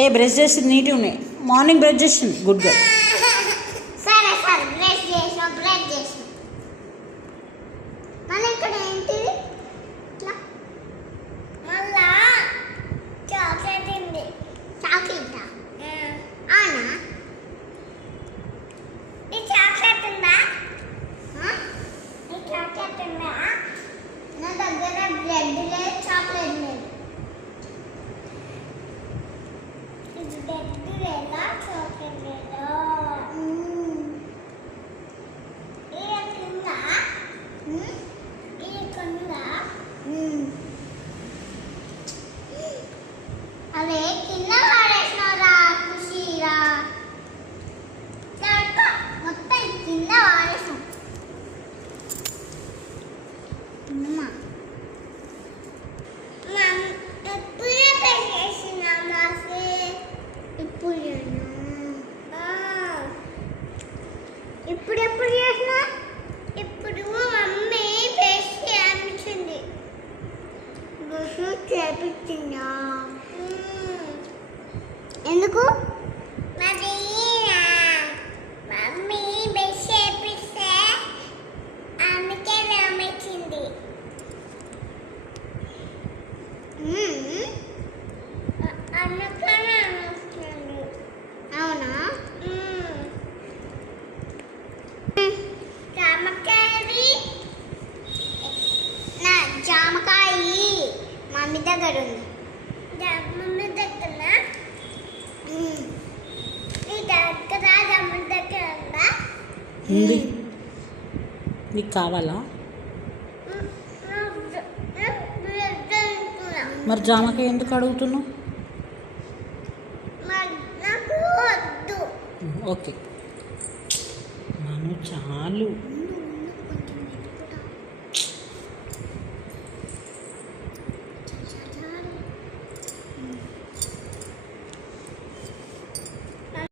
ఏ brush చేసి నీట్గా ఉన్నాయి. మార్నింగ్ బ్రష్ చేసింది. Good girl. సరే సరే బ్రష్ చేసిన మళ్ళీ ఇక్కడ ఏంటిది ఇట్లా మళ్ళా చాక్లెట్ ఉంది. చాక్లెటా? అవునా? ఈ చాక్లెట్ ఉందా? ఈ చాక్లెట్ ఉందా? నా దగ్గర బ్రెడ్ లేదు, చాక్లెట్ లేదు. బ్రెడ్ లేదా, చాక్లెట్ లేదా? అదే కింద వాడేసినరా ఖుషీరా, మొత్తం కింద వాడేసాం. ఎప్పుడే పెట్టేసిన మాఫీ ఇప్పుడు ఎప్పుడు చేసిన? ఇప్పుడు మమ్మీ బ్రష్ చేయించింది. బ్రష్ చేయించిందా? ఎందుకు? మరి మమ్మీ బ్రష్ చేపిస్తే అందుకే రామిచ్చింది. అందుకనే రామిచ్చింది. అవునా? జామకాయ మమ్మీ దగ్గర ఉంది. మమ్మీ దగ్గర దగ్గర ఉందా? ఉంది. నీకు కావాలా? మరి జామకాయ ఎందుకు అడుగుతున్నావు? నాకు వద్దు. ఓకే. చాలు.